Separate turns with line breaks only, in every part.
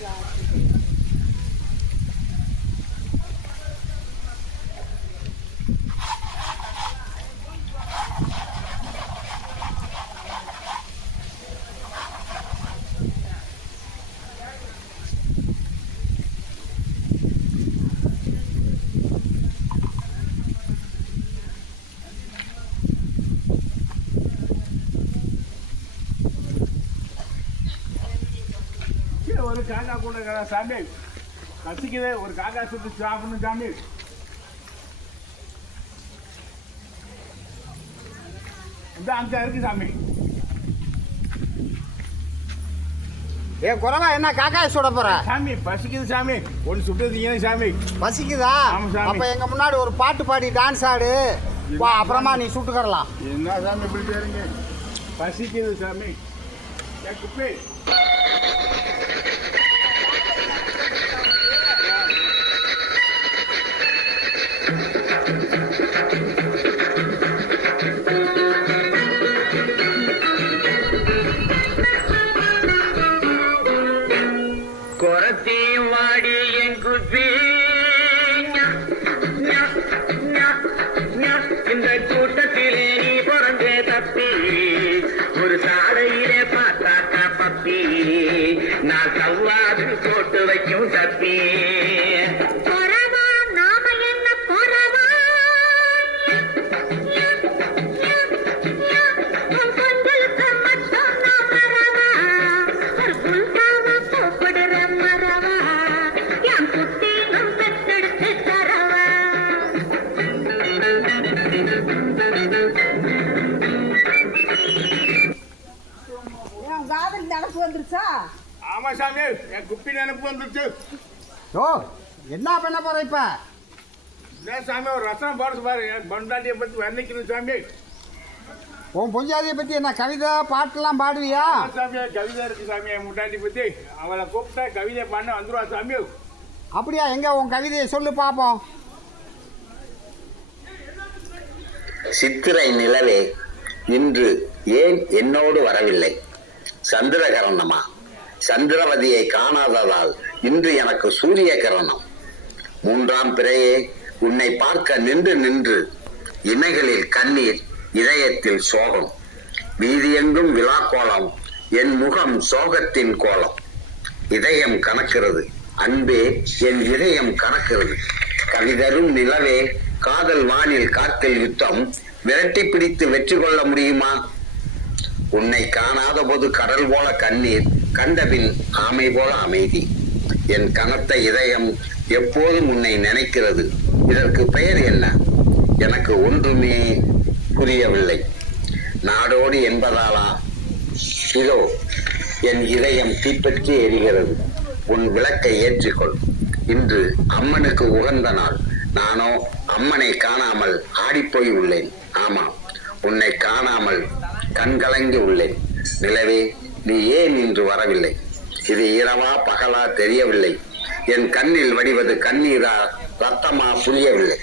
Yeah. காக்கா கூட இருக்கிற சாமி. பசிக்குது ஒரு காக்கா சுட்டு சாப்பிடணும் சாமி. இந்த அங்க இருக்கு சாமி.
ஏ குறவா என்ன காக்காய் சுட போற?
சாமி பசிக்குது சாமி. ஒன்று சுட்டுறீங்க சாமி.
பசிக்குதா. அப்ப எங்க முன்னாடி ஒரு பாட்டு பாடி டான்ஸ் ஆடு. வா அப்புறமா நீ சுட்டுக்கறலாம்.
என்ன சாமி இப்படி பசிக்குது சாமி. குப்பி.
இந்த கூட்டத்திலே நீ பிறந்தே தப்பி. ஒரு
சா என்
காதல் நடப்பு வந்துருச்சா?
ஆமா சாமி என் குப்பி நினைப்பு வந்துருச்சு.
ஓ என்ன பண்ண போற இப்ப?
என்ன சாமி ஒரு ரசம் போடுறது பாரு. என் பொண்டாட்டியை பற்றி வர்ணிக்கணும் சாமி.
உன் பொஞ்சாதியை பத்தி என்ன கவிதை பாட்டுலாம் பாடுவியா?
சாமி கவிதை இருக்கு சாமி என் முட்டாட்டி பற்றி அவளை கூப்பிட்டா கவிதை பண்ண வந்துருவா சாமி.
அப்படியா எங்க உன் கவிதையை சொல்லு பாப்போம்.
சித்திரை நிலவே இன்று ஏன் என்னோடு வரவில்லை? சந்திரகரணமா சந்திரவதியை காணாததால் இன்று எனக்கு சூரிய கிரணம். மூன்றாம் பிறையே உன்னை பார்க்க நின்று நின்று இமைகளில் கண்ணீர் இதயத்தில் சோகம். வீதியெங்கும் கோலம் என் முகம் சோகத்தின் கோலம். இதயம் கணக்கிறது அன்பே என் இதயம் கணக்கிறது கவிதரும் நிலவே காதல் வானில் காற்றில் யுத்தம் விரட்டி பிடித்து வெற்றி கொள்ள முடியுமா? உன்னை காணாத போது கடல் போல கண்ணீர் கண்டபின் ஆமை போல அமைதி. என் கனத்த இதயம் எப்போதும் உன்னை நினைக்கிறது. இதற்கு பெயர் என்ன? எனக்கு ஒன்றுமே புரியவில்லை. நாடோடு என்பதாலா? இதோ என் இதயம் தீப்பற்றி எரிகிறது. உன் விளக்கை ஏற்றிக்கொள். இன்று அம்மனுக்கு உகந்த நாள். நானோ அம்மனை காணாமல் ஆடிப்போய் உள்ளேன். ஆமாம் உன்னை காணாமல் கண்கலங்கி உள்ளேன். நிலவே நீ ஏன் இன்று வரவில்லை? இது இரவா பகலா தெரியவில்லை. என் கண்ணில் வடிவது கண்ணீரா ரத்தமா புரியவில்லை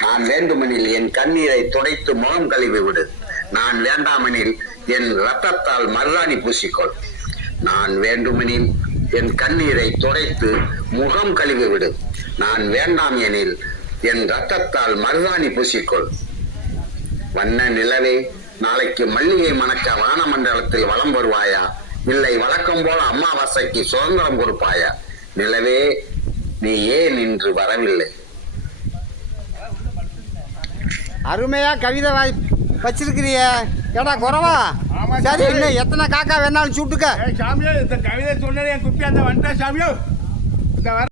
நான் வேண்டுமெனில் என் கண்ணீரை துடைத்து முகம் கழுவி விடு. நான் வேண்டாமெனில் என் ரத்தத்தால் மருதாணி பூசிக்கொள். நான் வேண்டுமெனில் என் கண்ணீரை துடைத்து முகம் கழுவி விடு. நான் வேண்டாம் எனில் என் ரத்தத்தால் மருதாணி பூசிக்கொள். வண்ண நிலவே நாளைக்கு மல்லிகை மணக்க வானமண்டலத்தில் வலம் வருவாயா? இல்லை வழக்கம் போல அமாவாசைக்கு சுதந்திரம் கொடுப்பாயா. நிலவே நீ ஏன் இன்று வரவில்லை?
அருமையா கவிதை வாய் வச்சிருக்கிறிய. ஏடா குறவா?
ஆமா,
சரி. இன்னும் எத்தனை காக்கா வேணாலும் சுட்டுக்க.
சாமியோ இந்த கவிதை சொன்னது என் குப்பி அந்த வந்துட்டா சாமியோ. இந்த வர